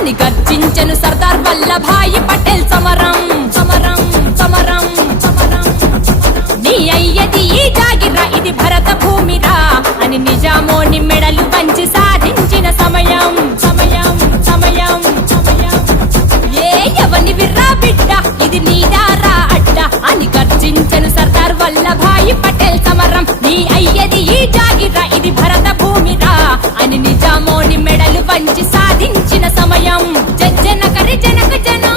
అని గర్జించెను సర్దార్ వల్లభాయి పటేల్. సమరం సమరం సమరం సమరం నీ అయ్యది ఈ జాగిరా, ఇది భరత భూమిరా అని నిజామోని మెడలు పంచి సాధించిన సమయం సమయం సమయం సమయం. ఏ ఎవని విర్రా బిడ్డ, ఇది నీదారా అడ్డ అని గర్జించెను సర్దార్ వల్లభాయి పటేల్. సమరం నీ అయ్యది ఈ జాగిరా, ఇది భరత భూమిరా అని నిజామోని మెడలు వంచి సాధించిన సమయం. జనక జన